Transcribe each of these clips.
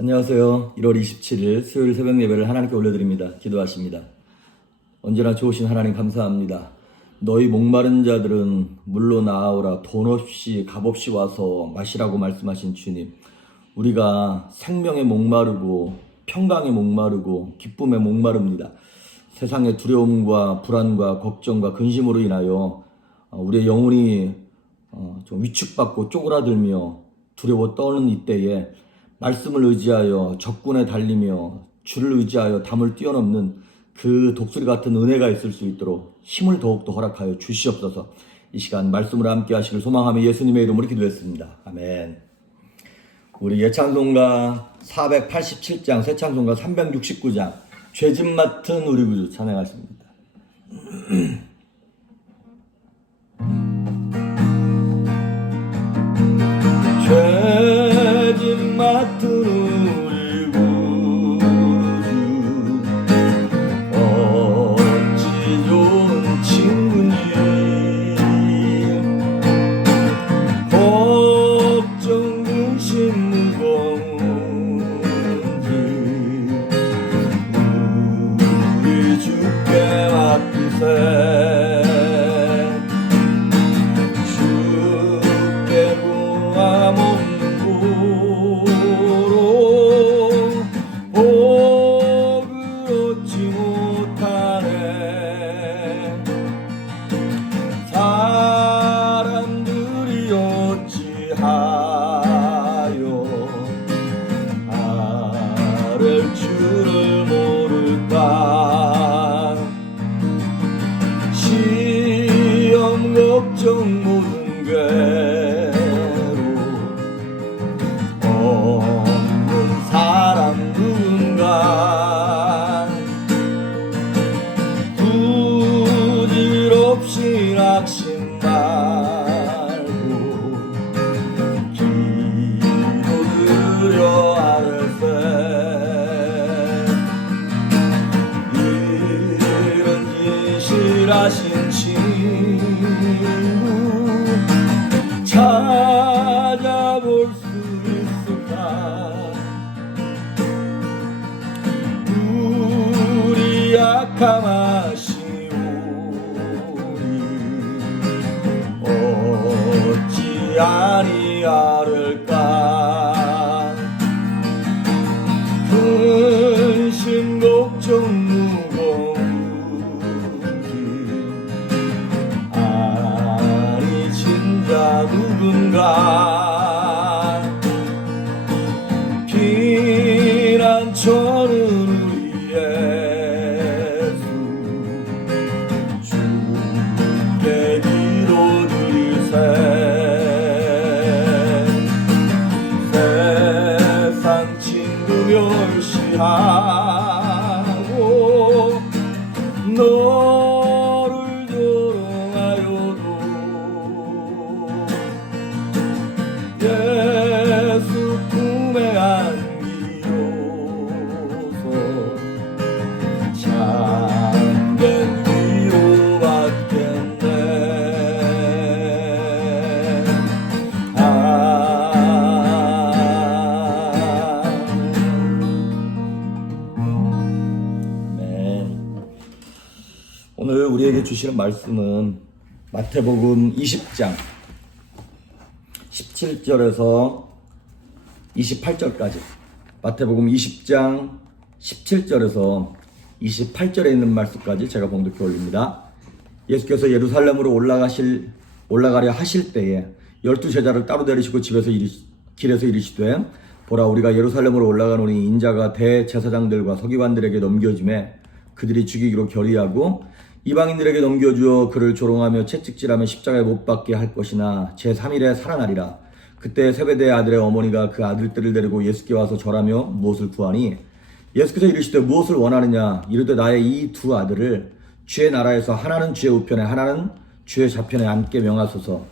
안녕하세요. 1월 27일 수요일 새벽 예배를 하나님께 올려드립니다. 기도하십니다. 언제나 좋으신 하나님 감사합니다. 너희 목마른 자들은 물로 나아오라. 돈 없이 값없이 와서 마시라고 말씀하신 주님. 우리가 생명에 목마르고 평강에 목마르고 기쁨에 목마릅니다. 세상의 두려움과 불안과 걱정과 근심으로 인하여 우리의 영혼이 좀 위축받고 쪼그라들며 두려워 떠는 이때에 말씀을 의지하여 적군에 달리며 주를 의지하여 담을 뛰어넘는 그 독수리 같은 은혜가 있을 수 있도록 힘을 더욱더 허락하여 주시옵소서. 이 시간 말씀으로 함께 하시길 소망하며 예수님의 이름으로 기도했습니다. 아멘. 우리 예찬송가 487장, 새찬송가 369장 죄짓 맡은 우리 구주 찬양하십니다. 죄짓 맡은 우리 구주 어찌 좋은 친구니 걱정 근심 무거운지 우리 주께 맡기세. 줄을 모를까. 시험 걱정 모든 괴로 없는 사람 누군가. 부질없이 낙심 말고 기도드려 하늘세. 하신 친구 찾아볼 수 있을까. 우리 약함 아시오니 어찌 아니하를까. 근심 걱정 무거운 누군가. 피난처는 우리 예수 주께 기도드리세. 세상 친구 멸시하고 너를 조롱하여도 예수 품에 안기어서 참된 위로받겠네. 아멘. 오늘 우리에게 주시는 말씀은 마태복음 20장 17절에서 28절까지, 마태복음 20장 17절에서 28절에 있는 말씀까지 제가 봉독해 올립니다. 예수께서 예루살렘으로 올라가려 하실 때에 12제자를 따로 데리시고 길에서 이르시되, 보라, 우리가 예루살렘으로 올라가노니 인자가 대제사장들과 서기관들에게 넘겨지매 그들이 죽이기로 결의하고 이방인들에게 넘겨주어 그를 조롱하며 채찍질하며 십자가에 못 박게 할 것이나 제3일에 살아나리라. 그때 세베대의 아들의 어머니가 그 아들들을 데리고 예수께 와서 절하며 무엇을 구하니, 예수께서 이르시되 무엇을 원하느냐. 이르되 나의 이 두 아들을 주의 나라에서 하나는 주의 우편에 하나는 주의 좌편에 앉게 명하소서.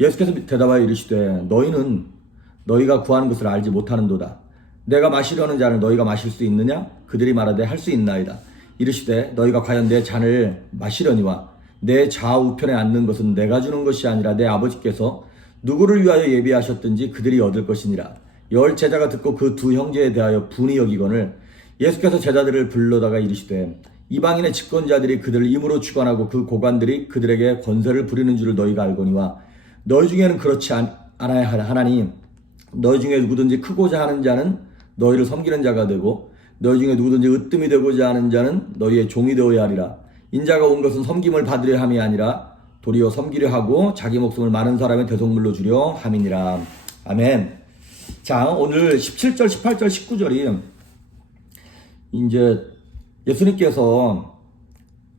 예수께서 대답하여 이르시되 너희는 너희가 구하는 것을 알지 못하는도다. 내가 마시려는 잔을 너희가 마실 수 있느냐. 그들이 말하되 할 수 있나이다. 이르시되 너희가 과연 내 잔을 마시려니와 내 좌우편에 앉는 것은 내가 주는 것이 아니라 내 아버지께서 누구를 위하여 예비하셨든지 그들이 얻을 것이니라. 열 제자가 듣고 그 두 형제에 대하여 분이 여기거늘 예수께서 제자들을 불러다가 이르시되 이방인의 집권자들이 그들을 임으로 주관하고 그 고관들이 그들에게 권세를 부리는 줄을 너희가 알거니와 너희 중에는 그렇지 않아야 하나니 너희 중에 누구든지 크고자 하는 자는 너희를 섬기는 자가 되고 너희 중에 누구든지 으뜸이 되고자 하는 자는 너희의 종이 되어야 하리라. 인자가 온 것은 섬김을 받으려 함이 아니라 도리어 섬기려 하고 자기 목숨을 많은 사람의 대속물로 주려 함이니라. 아멘. 자, 오늘 17절, 18절, 19절이 이제 예수님께서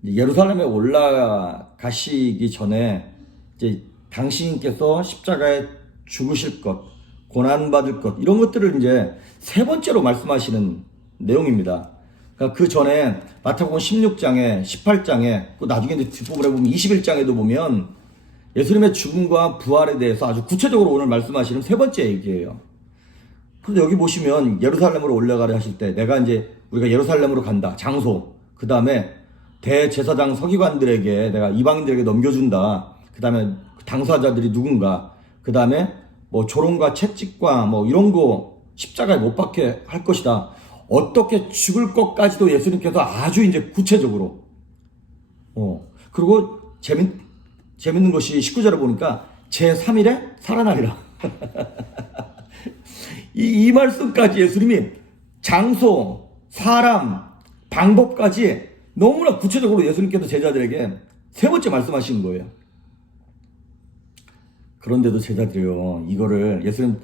예루살렘에 올라가시기 전에 이제 당신께서 십자가에 죽으실 것, 고난받을 것, 이런 것들을 이제 세 번째로 말씀하시는 내용입니다. 그러니까 그 전에 마태복음 16장에, 18장에, 또 나중에 뒷부분에 보면 21장에도 보면 예수님의 죽음과 부활에 대해서 아주 구체적으로 오늘 말씀하시는 세 번째 얘기예요. 그런데 여기 보시면 예루살렘으로 올라가려 하실 때 우리가 예루살렘으로 간다. 장소. 그 다음에 대제사장 서기관들에게 내가 이방인들에게 넘겨준다. 그 다음에 당사자들이 누군가. 그 다음에 뭐 조롱과 채찍과 뭐 이런 거 십자가에 못 박게 할 것이다. 어떻게 죽을 것까지도 예수님께서 아주 이제 구체적으로. 그리고 재밌는 것이 19절에 보니까 제3일에 살아나리라. 이 말씀까지 예수님이 장소, 사람, 방법까지 너무나 구체적으로 예수님께서 제자들에게 세 번째 말씀하신 거예요. 그런데도 제자들이요, 이거를 예수님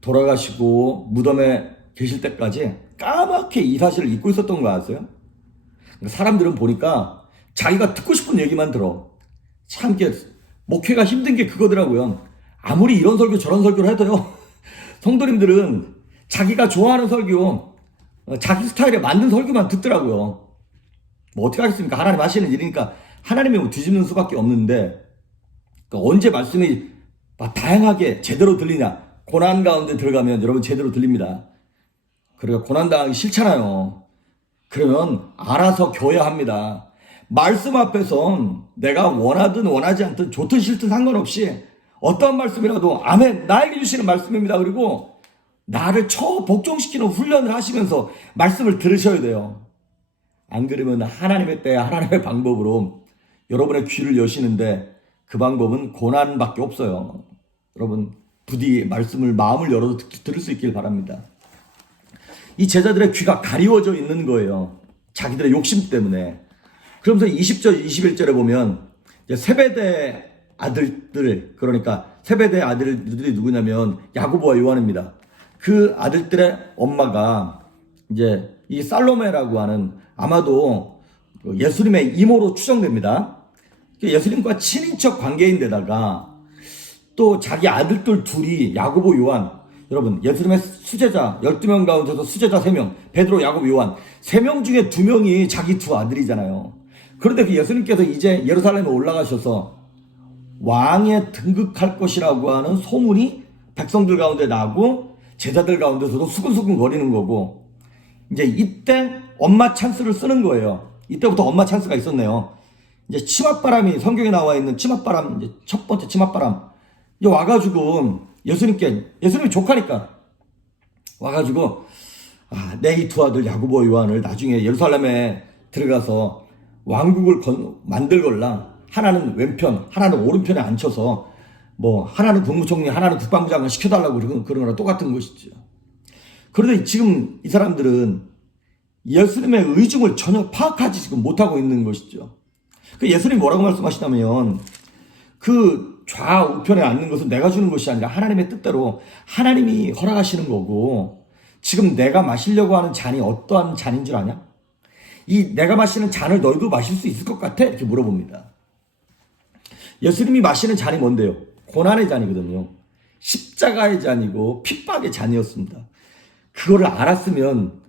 돌아가시고 무덤에 계실 때까지 까맣게 이 사실을 잊고 있었던 거 아세요? 사람들은 보니까 자기가 듣고 싶은 얘기만 들어. 참 목회가 힘든 게 그거더라고요. 아무리 이런 설교 저런 설교를 해도요, 성도님들은 자기가 좋아하는 설교, 자기 스타일에 맞는 설교만 듣더라고요. 뭐 어떻게 하겠습니까? 하나님 하시는 일이니까 하나님이 뭐 뒤집는 수밖에 없는데, 그러니까 언제 말씀이 다양하게 제대로 들리냐? 고난 가운데 들어가면 여러분 제대로 들립니다. 그러니까 고난 당하기 싫잖아요. 그러면 알아서 겨야 합니다. 말씀 앞에선 내가 원하든 원하지 않든 좋든 싫든 상관없이 어떤 말씀이라도 아멘, 나에게 주시는 말씀입니다. 그리고 나를 복종시키는 훈련을 하시면서 말씀을 들으셔야 돼요. 안 그러면 하나님의 때 하나님의 방법으로 여러분의 귀를 여시는데 그 방법은 고난밖에 없어요. 여러분 부디 마음을 열어서 들을 수 있길 바랍니다. 이 제자들의 귀가 가리워져 있는 거예요. 자기들의 욕심 때문에. 그러면서 20절, 21절에 보면 세베대 아들들, 그러니까 세베대 아들들이 누구냐면 야고보와 요한입니다. 그 아들들의 엄마가 이제 이 살로메라고 하는 아마도 예수님의 이모로 추정됩니다. 예수님과 친인척 관계인데다가 또 자기 아들들 둘이 야고보, 요한, 여러분 예수님의 수제자 12명 가운데서 수제자 3명, 베드로, 야고보, 요한 3명 중에 2명이 자기 두 아들이잖아요. 그런데 그 예수님께서 이제 예루살렘에 올라가셔서 왕에 등극할 것이라고 하는 소문이 백성들 가운데 나고 제자들 가운데서도 수근수근 거리는 거고, 이제 이때 엄마 찬스를 쓰는 거예요. 이때부터 엄마 찬스가 있었네요. 이제 치맛바람이 성경에 나와 있는 치맛바람, 이제 첫 번째 치맛바람 이제 와가지고 예수님이 조카니까 와가지고 내 이 두 아들 야고보, 요한을 나중에 예루살렘에 들어가서 왕국을 만들걸라. 하나는 왼편, 하나는 오른편에 앉혀서 뭐 하나는 국무총리, 하나는 국방부 장관 시켜달라고 그런 거랑 똑같은 것이죠. 그런데 지금 이 사람들은 예수님의 의중을 전혀 파악하지 지금 못하고 있는 것이죠. 그 예수님이 뭐라고 말씀하시냐면 그 좌우편에 앉는 것은 내가 주는 것이 아니라 하나님의 뜻대로 하나님이 허락하시는 거고, 지금 내가 마시려고 하는 잔이 어떠한 잔인 줄 아냐? 이 내가 마시는 잔을 너희도 마실 수 있을 것 같아? 이렇게 물어봅니다. 예수님이 마시는 잔이 뭔데요? 고난의 잔이거든요. 십자가의 잔이고 핍박의 잔이었습니다. 그거를 알았으면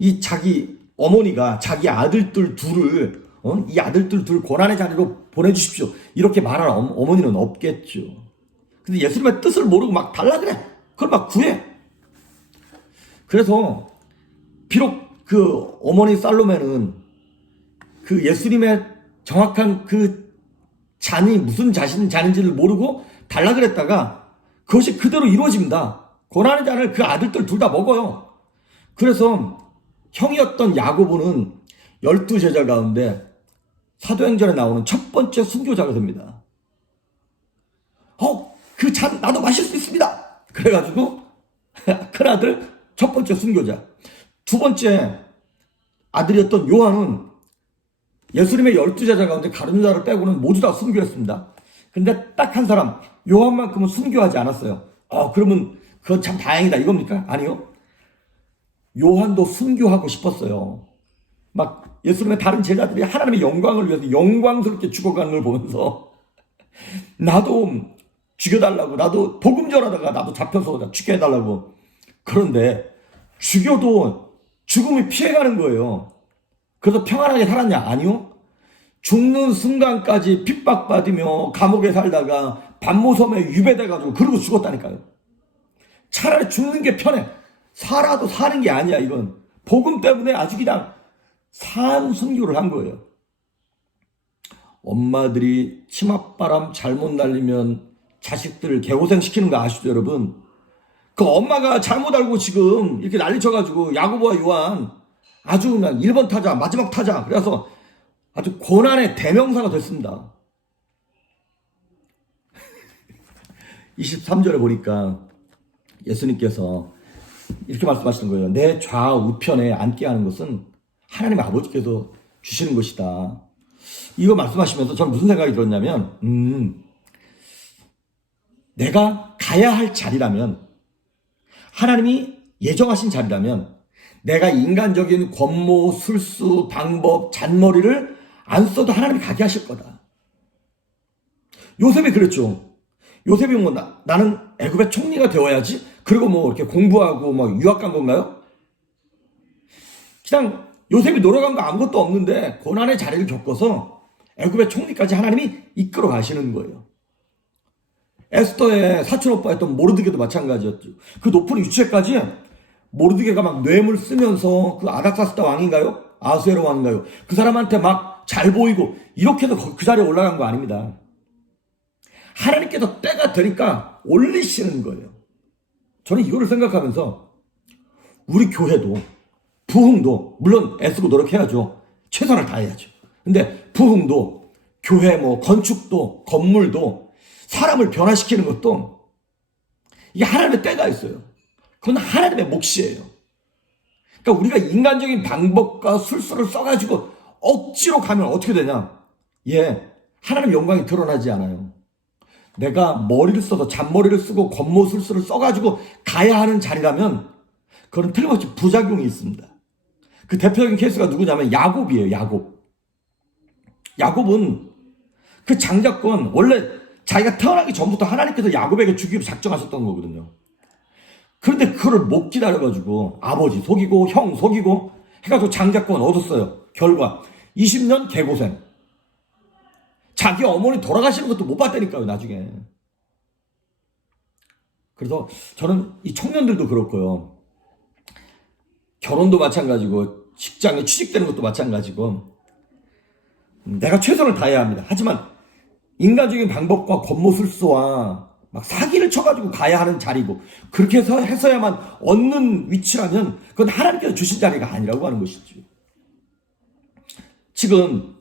이 자기 어머니가 자기 아들들 둘을 이 아들들 둘 고난의 자리로 보내주십시오 이렇게 말하는 어머니는 없겠죠. 근데 예수님의 뜻을 모르고 막 달라 그래. 그걸 막 구해. 그래서 비록 그 어머니 살로메는 그 예수님의 정확한 그 잔이 무슨 잔인지를 모르고 달라 그랬다가 그것이 그대로 이루어집니다. 고난의 잔을 그 아들들 둘 다 먹어요. 그래서 형이었던 야고보는 12제자 가운데 사도행전에 나오는 첫 번째 순교자가 됩니다. 그 잔 나도 마실 수 있습니다. 그래가지고 큰아들 첫 번째 순교자. 두 번째 아들이었던 요한은 예수님의 12제자 가운데 가룟유다를 빼고는 모두 다 순교했습니다. 근데 딱 한 사람 요한만큼은 순교하지 않았어요. 그러면 그건 참 다행이다 이겁니까? 아니요. 요한도 순교하고 싶었어요. 막 예수님의 다른 제자들이 하나님의 영광을 위해서 영광스럽게 죽어가는 걸 보면서 나도 죽여달라고, 나도 복음 전하다가 나도 잡혀서 죽게 해달라고. 그런데 죽여도 죽음이 피해가는 거예요. 그래서 평안하게 살았냐? 아니요. 죽는 순간까지 핍박받으며 감옥에 살다가 반모섬에 유배돼가지고 그러고 죽었다니까요. 차라리 죽는 게 편해. 살아도 사는 게 아니야 이건. 복음 때문에 아주 그냥 산순교를 한 거예요. 엄마들이 치맛바람 잘못 날리면 자식들을 개고생시키는 거 아시죠 여러분? 그 엄마가 잘못 알고 지금 이렇게 난리쳐가지고 야고보와 요한 아주 그냥 1번 타자 마지막 타자 그래서 아주 고난의 대명사가 됐습니다. 23절에 보니까 예수님께서 이렇게 말씀하시는 거예요. 내 좌우편에 앉게 하는 것은 하나님 아버지께서 주시는 것이다. 이거 말씀하시면서 저는 무슨 생각이 들었냐면 내가 가야 할 자리라면 하나님이 예정하신 자리라면 내가 인간적인 권모, 술수, 방법, 잔머리를 안 써도 하나님이 가게 하실 거다. 요셉이 그랬죠. 요셉이 나는 애굽의 총리가 되어야지. 그리고 이렇게 공부하고 유학 간 건가요? 그냥 요셉이 노력한 거 아무것도 없는데 고난의 자리를 겪어서 애굽의 총리까지 하나님이 이끌어 가시는 거예요. 에스더의 사촌 오빠였던 모르드게도 마찬가지였죠. 그 높은 위치에까지 모르드게가 막 뇌물 쓰면서 그 아닥사스다 왕인가요? 아수에로 왕인가요? 그 사람한테 막 잘 보이고 이렇게 해서 그 자리에 올라간 거 아닙니다. 하나님께서 때가 되니까 올리시는 거예요. 저는 이거를 생각하면서 우리 교회도 부흥도 물론 애쓰고 노력해야죠. 최선을 다해야죠. 근데 부흥도 교회 건축도 건물도 사람을 변화시키는 것도 이게 하나님의 때가 있어요. 그건 하나님의 몫이에요. 그러니까 우리가 인간적인 방법과 술수를 써가지고 억지로 가면 어떻게 되냐? 하나님 영광이 드러나지 않아요. 내가 머리를 써서 잔머리를 쓰고 겉모술수를 써가지고 가야 하는 자리라면 그건 틀림없이 부작용이 있습니다. 그 대표적인 케이스가 누구냐면 야곱이에요. 야곱은 그 장자권 원래 자기가 태어나기 전부터 하나님께서 야곱에게 주기로 작정하셨던 거거든요. 그런데 그거를 못 기다려가지고 아버지 속이고 형 속이고 해가지고 장자권 얻었어요. 결과 20년 개고생. 자기 어머니 돌아가시는 것도 못 봤다니까요 나중에. 그래서 저는 이 청년들도 그렇고요. 결혼도 마찬가지고 직장에 취직되는 것도 마찬가지고 내가 최선을 다해야 합니다. 하지만 인간적인 방법과 겉모술수와 막 사기를 쳐가지고 가야 하는 자리고 그렇게 해서 해서야만 얻는 위치라면 그건 하나님께서 주신 자리가 아니라고 하는 것이죠. 지금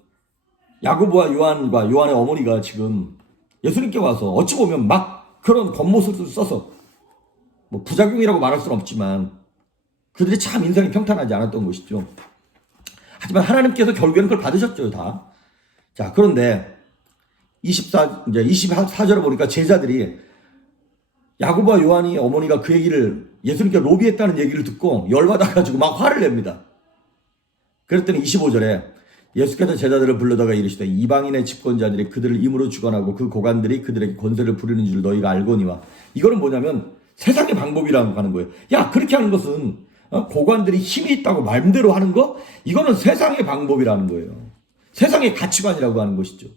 야고보와 요한과 요한의 어머니가 지금 예수님께 와서 어찌 보면 막 그런 겉모술수를 써서 부작용이라고 말할 수는 없지만 그들이 참 인생이 평탄하지 않았던 것이죠. 하지만 하나님께서 결국에는 그걸 받으셨죠 다. 자 그런데 24절에 보니까 제자들이 야고보와 요한이 어머니가 그 얘기를 예수님께 로비했다는 얘기를 듣고 열받아가지고 막 화를 냅니다. 그랬더니 25절에 예수께서 제자들을 불러다가 이르시되 이방인의 집권자들이 그들을 임으로 주관하고 그 고관들이 그들에게 권세를 부리는 줄 너희가 알거니와. 이거는 뭐냐면 세상의 방법이라고 하는 거예요. 야 그렇게 하는 것은 고관들이 힘이 있다고 말대로 하는 거 이거는 세상의 방법이라는 거예요. 세상의 가치관이라고 하는 것이죠.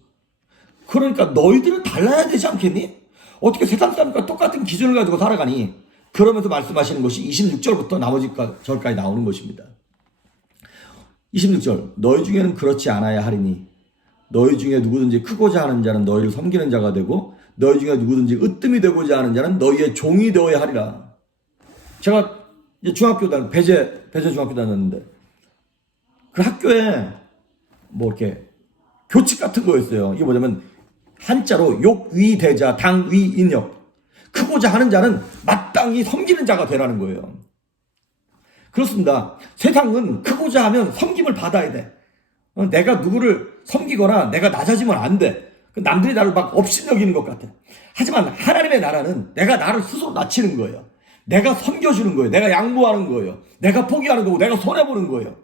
그러니까 너희들은 달라야 되지 않겠니? 어떻게 세상 사람과 똑같은 기준을 가지고 살아가니? 그러면서 말씀하시는 것이 26절부터 나머지 절까지 나오는 것입니다. 26절 너희 중에는 그렇지 않아야 하리니 너희 중에 누구든지 크고자 하는 자는 너희를 섬기는 자가 되고 너희 중에 누구든지 으뜸이 되고자 하는 자는 너희의 종이 되어야 하리라. 제가 이제 중학교 배제 중학교 다녔는데 그 학교에 뭐 이렇게 교칙 같은 거였어요. 이게 뭐냐면 한자로 욕위대자 당위인역, 크고자 하는 자는 마땅히 섬기는 자가 되라는 거예요. 그렇습니다. 세상은 크고자 하면 섬김을 받아야 돼. 내가 누구를 섬기거나 내가 낮아지면 안 돼. 남들이 나를 막 업신여기는 것 같아. 하지만 하나님의 나라는 내가 나를 스스로 낮추는 거예요. 내가 섬겨주는 거예요. 내가 양보하는 거예요. 내가 포기하는 거고 내가 손해보는 거예요.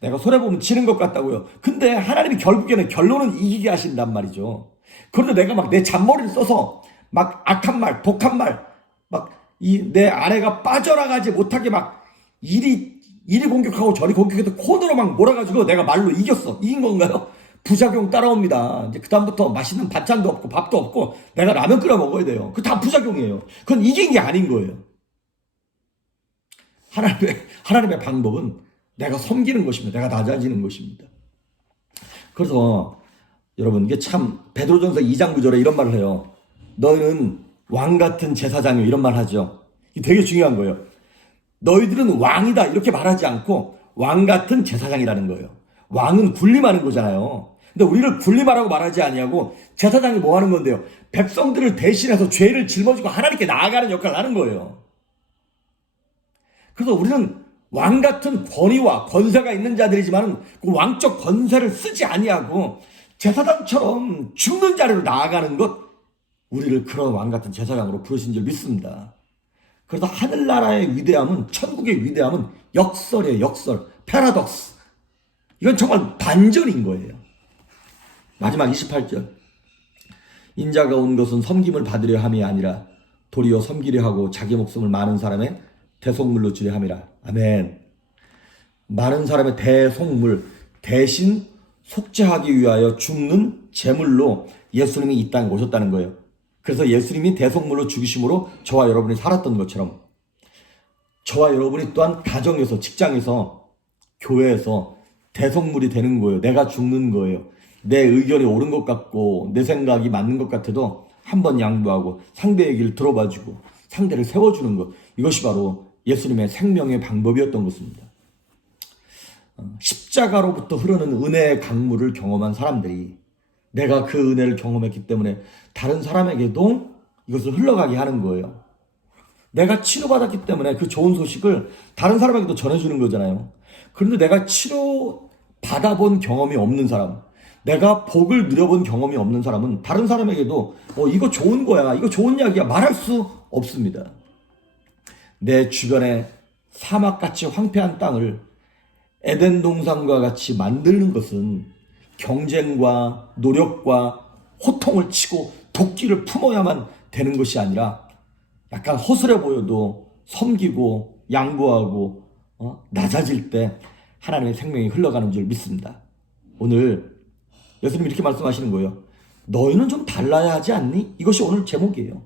내가 손해보면 지는 것 같다고요. 근데 하나님이 결국에는 결론은 이기게 하신단 말이죠. 그런데 내가 막 내 잔머리를 써서 막 악한 말, 독한 말, 막 내 아내가 빠져나가지 못하게 막 이리 공격하고 저리 공격해도 코너로 막 몰아가지고 내가 말로 이긴 건가요? 부작용 따라옵니다. 이제 그다음부터 맛있는 반찬도 없고 밥도 없고 내가 라면 끓여 먹어야 돼요. 그 다 부작용이에요. 그건 이긴 게 아닌 거예요. 하나님의 방법은 내가 섬기는 것입니다. 내가 낮아지는 것입니다. 그래서 여러분, 이게 참 베드로전서 2장 9절에 이런 말을 해요. 너희는 왕 같은 제사장이요, 이런 말 하죠. 이게 되게 중요한 거예요. 너희들은 왕이다 이렇게 말하지 않고 왕 같은 제사장이라는 거예요. 왕은 군림하는 거잖아요. 근데 우리를 군림하라고 말하지 아니하고 제사장이 뭐 하는 건데요? 백성들을 대신해서 죄를 짊어지고 하나님께 나아가는 역할을 하는 거예요. 그래서 우리는 왕 같은 권위와 권세가 있는 자들이지만 그 왕적 권세를 쓰지 아니하고 제사장처럼 죽는 자리로 나아가는 것, 우리를 그런 왕 같은 제사장으로 부르신 줄 믿습니다. 그래서 하늘나라의 위대함은, 천국의 위대함은 역설이에요. 역설, 패러독스. 이건 정말 반전인 거예요. 마지막 28절. 인자가 온 것은 섬김을 받으려 함이 아니라 도리어 섬기려 하고 자기 목숨을 많은 사람의 대속물로 주려 함이라. 아멘. 많은 사람의 대속물, 대신 속죄하기 위하여 죽는 제물로 예수님이 이 땅에 오셨다는 거예요. 그래서 예수님이 대속물로 죽이심으로 저와 여러분이 살았던 것처럼 저와 여러분이 또한 가정에서, 직장에서, 교회에서 대속물이 되는 거예요. 내가 죽는 거예요. 내 의견이 옳은 것 같고 내 생각이 맞는 것 같아도 한번 양보하고 상대 얘기를 들어봐주고 상대를 세워주는 것, 이것이 바로 예수님의 생명의 방법이었던 것입니다. 십자가로부터 흐르는 은혜의 강물을 경험한 사람들이, 내가 그 은혜를 경험했기 때문에 다른 사람에게도 이것을 흘러가게 하는 거예요. 내가 치료받았기 때문에 그 좋은 소식을 다른 사람에게도 전해주는 거잖아요. 그런데 내가 치료받아본 경험이 없는 사람, 내가 복을 누려본 경험이 없는 사람은 다른 사람에게도 이거 좋은 거야, 이거 좋은 이야기야 말할 수 없습니다. 내 주변에 사막같이 황폐한 땅을 에덴 동산과 같이 만드는 것은 경쟁과 노력과 호통을 치고 도끼를 품어야만 되는 것이 아니라 약간 허술해 보여도 섬기고 양보하고 낮아질 때 하나님의 생명이 흘러가는 줄 믿습니다. 오늘 예수님이 이렇게 말씀하시는 거예요. 너희는 좀 달라야 하지 않니? 이것이 오늘 제목이에요.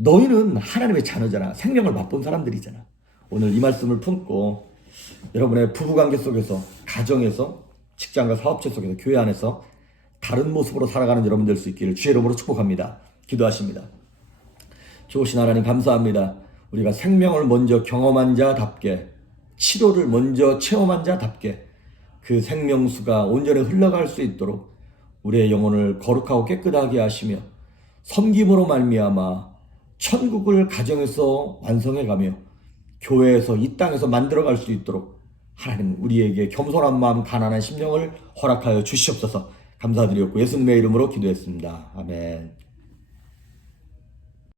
너희는 하나님의 자녀잖아. 생명을 맛본 사람들이잖아. 오늘 이 말씀을 품고 여러분의 부부관계 속에서, 가정에서, 직장과 사업체 속에서, 교회 안에서 다른 모습으로 살아가는 여러분 될 수 있기를 주의 이름으로 축복합니다. 기도하십니다. 좋으신 하나님 감사합니다. 우리가 생명을 먼저 경험한 자답게, 치료를 먼저 체험한 자답게 그 생명수가 온전히 흘러갈 수 있도록 우리의 영혼을 거룩하고 깨끗하게 하시며 섬김으로 말미암아 천국을 가정에서 완성해가며 교회에서, 이 땅에서 만들어갈 수 있도록 하나님 우리에게 겸손한 마음, 가난한 심령을 허락하여 주시옵소서. 감사드리었고 예수님의 이름으로 기도했습니다. 아멘.